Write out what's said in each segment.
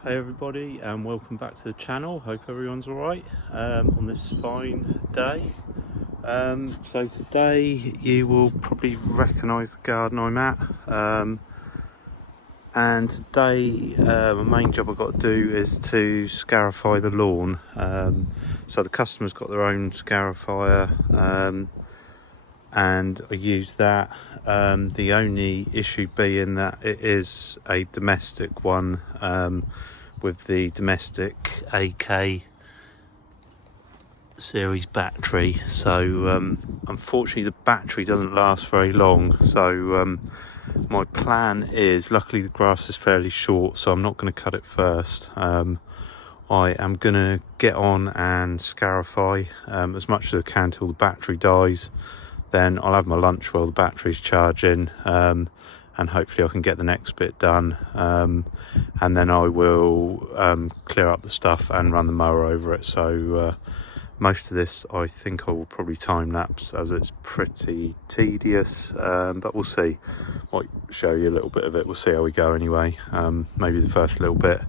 Hey everybody, and welcome back to the channel. Hope everyone's alright on this fine day. So today you will probably recognise the garden I'm at, and today my main job I've got to do is to scarify the lawn. So the customer's got their own scarifier, and I use that. The only issue being that it is a domestic one, with the domestic AK series battery, so unfortunately the battery doesn't last very long. So my plan is, luckily the grass is fairly short, so I'm not going to cut it first. I am going to get on and scarify as much as I can till the battery dies. Then I'll have my lunch while the battery's charging, and hopefully I can get the next bit done, and then I will clear up the stuff and run the mower over it. So most of this I think I will probably time lapse, as it's pretty tedious, but we'll see. Might show you a little bit of it, we'll see how we go anyway. Maybe the first little bit.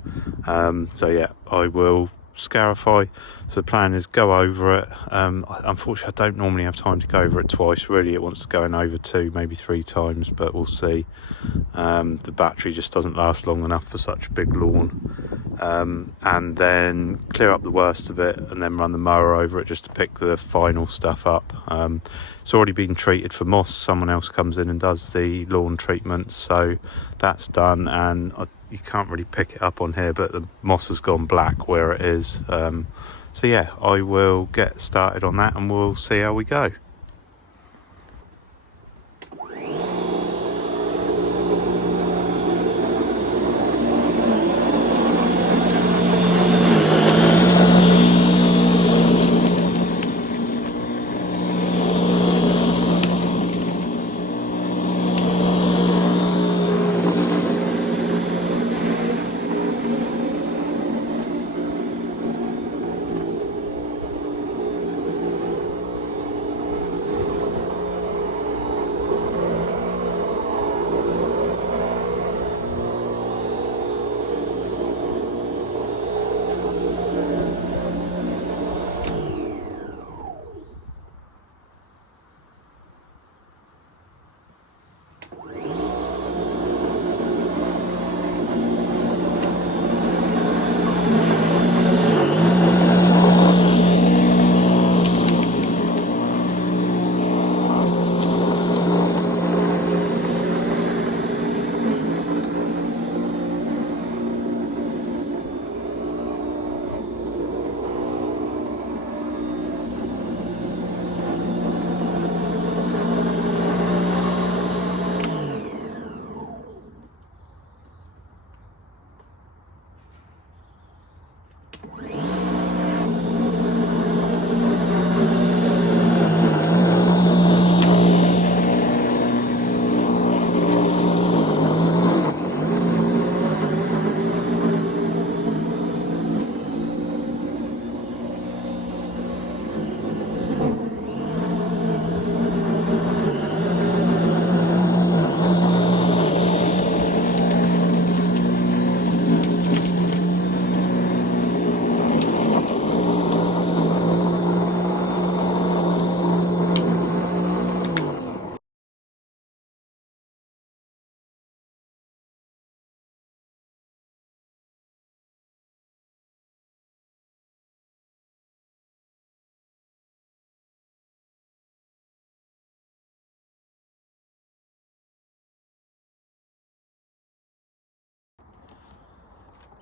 So yeah, I will scarify. So the plan is go over it. Unfortunately I don't normally have time to go over it twice. Really it wants to go in over 2, maybe 3 times, but we'll see. The battery just doesn't last long enough for such a big lawn. And then clear up the worst of it and then run the mower over it just to pick the final stuff up. It's already been treated for moss. Someone else comes in and does the lawn treatments, so that's done, and you can't really pick it up on here, but the moss has gone black where it is. So yeah, I will get started on that and we'll see how we go.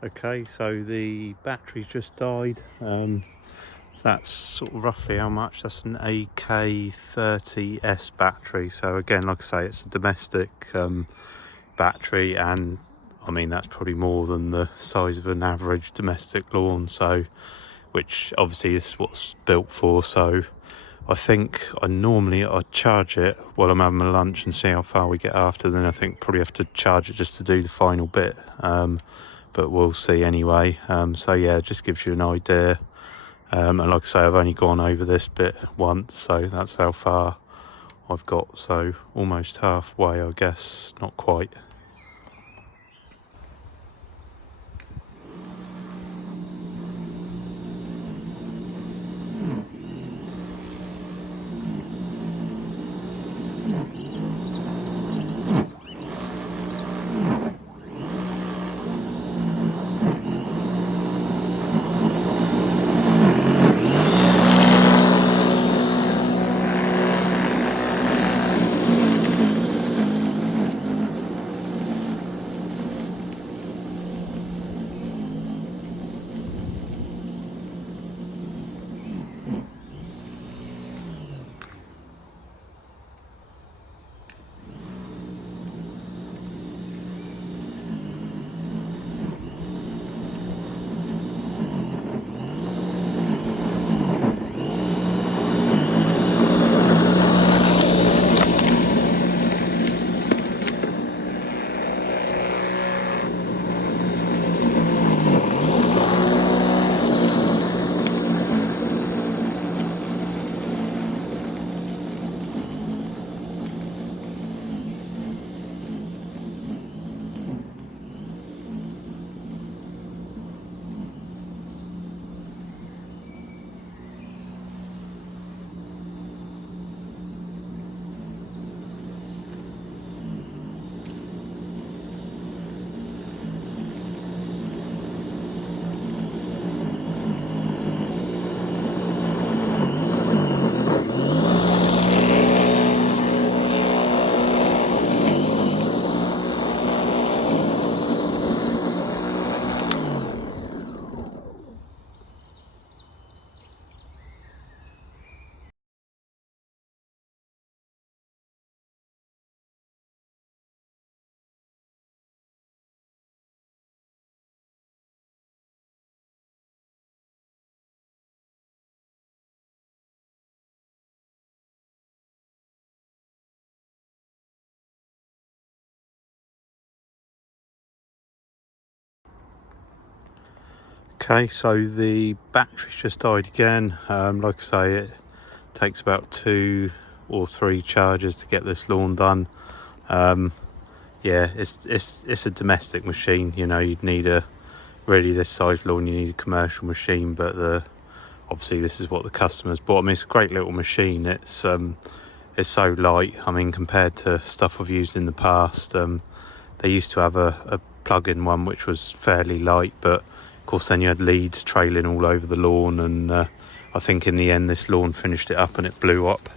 Okay, so the battery's just died. That's sort of roughly how much. That's an AK30S battery. So again, like I say, it's a domestic battery, and I mean that's probably more than the size of an average domestic lawn, so which obviously is what's built for. So I think I charge it while I'm having my lunch and see how far we get after. Then I think probably have to charge it just to do the final bit, but we'll see anyway. So yeah, it just gives you an idea. And like I say, I've only gone over this bit once, so that's how far I've got. So almost halfway, I guess, not quite. Okay, so the battery's just died again. Like I say, it takes about 2 or 3 charges to get this lawn done. Yeah, it's a domestic machine. You know, you'd need really this size lawn, you need a commercial machine, but obviously this is what the customers bought. I mean, it's a great little machine. It's so light. I mean, compared to stuff I've used in the past, they used to have a plug-in one which was fairly light, but of course then you had leads trailing all over the lawn, and I think in the end this lawn finished it up and it blew up.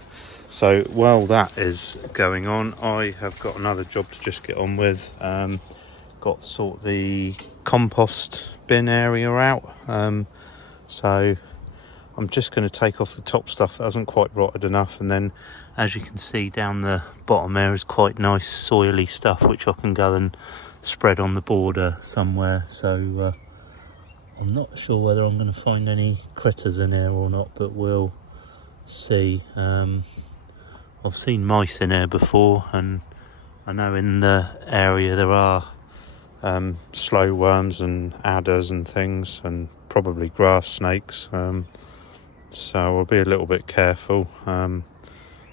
So while that is going on, I have got another job to just get on with. Got to sort the compost bin area out. So I'm just going to take off the top stuff that hasn't quite rotted enough, and then as you can see down the bottom there is quite nice soily stuff which I can go and spread on the border somewhere. So I'm not sure whether I'm going to find any critters in here or not, but we'll see. I've seen mice in here before, and I know in the area there are slow worms and adders and things, and probably grass snakes. So I'll be a little bit careful,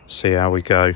see how we go.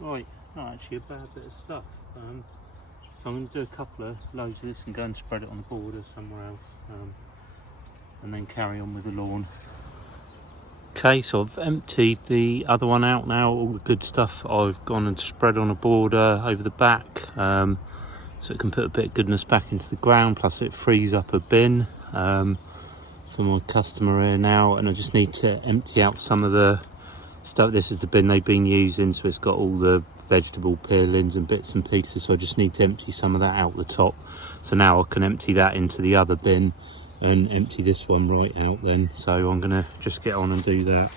Right, not actually a bad bit of stuff. So I'm going to do a couple of loads of this and go and spread it on the border somewhere else, and then carry on with the lawn. Okay, so I've emptied the other one out now. All the good stuff I've gone and spread on a border over the back, so it can put a bit of goodness back into the ground, plus it frees up a bin for my customer here now. And I just need to empty out some of the stuff. This is the bin they've been using, so it's got all the vegetable peelings and bits and pieces, so I just need to empty some of that out the top. So now I can empty that into the other bin and empty this one right out then. So I'm gonna just get on and do that.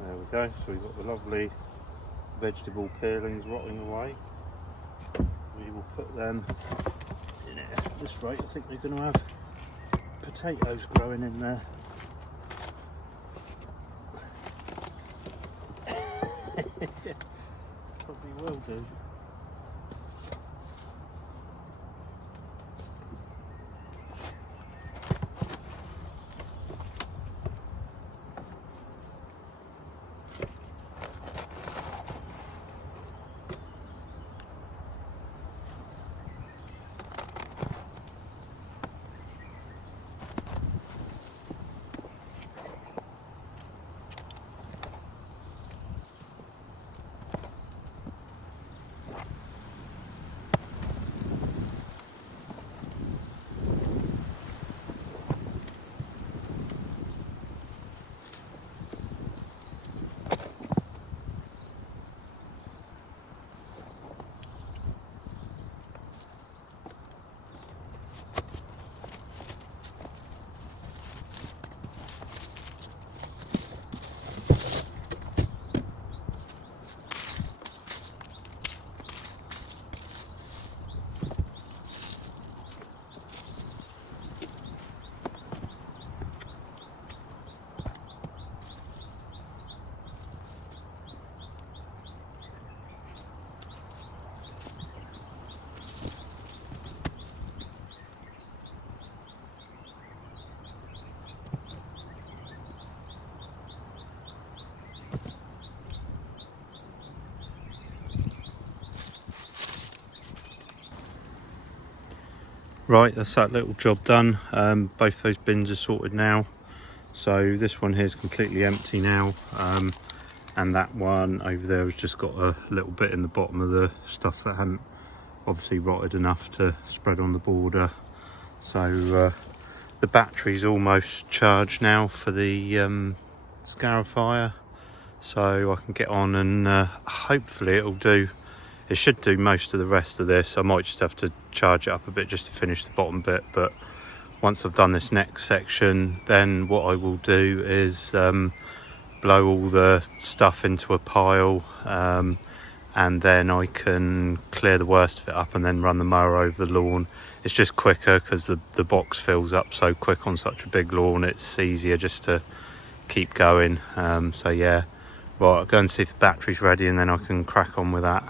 There we go, so we've got the lovely vegetable peelings rotting away. We will put them in here. At this rate, I think they're going to have potatoes growing in there. Probably will do. Right, that's that little job done. Both those bins are sorted now. So this one here is completely empty now. And that one over there has just got a little bit in the bottom of the stuff that hadn't obviously rotted enough to spread on the border. So the battery's almost charged now for the scarifier, so I can get on and hopefully it should do most of the rest of this. I might just have to charge it up a bit just to finish the bottom bit, but once I've done this next section, then what I will do is blow all the stuff into a pile, and then I can clear the worst of it up and then run the mower over the lawn. It's just quicker because the box fills up so quick on such a big lawn. It's easier just to keep going. So yeah, right, I'll go and see if the battery's ready and then I can crack on with that.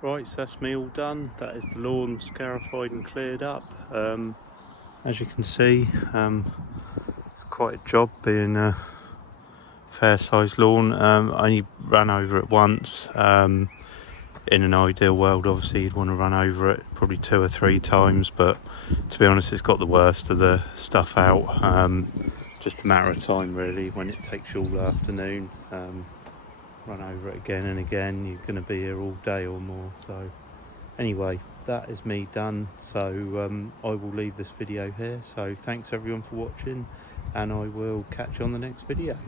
Right, so that's me all done. That is the lawn scarified and cleared up. As you can see, it's quite a job being a fair sized lawn. I only ran over it once. In an ideal world, obviously you'd want to run over it probably 2 or 3 times, but to be honest, it's got the worst of the stuff out. Just a matter of time really. When it takes you all afternoon, run over it again and again, you're going to be here all day or more. So anyway, that is me done. So I will leave this video here. So thanks everyone for watching, and I will catch you on the next video.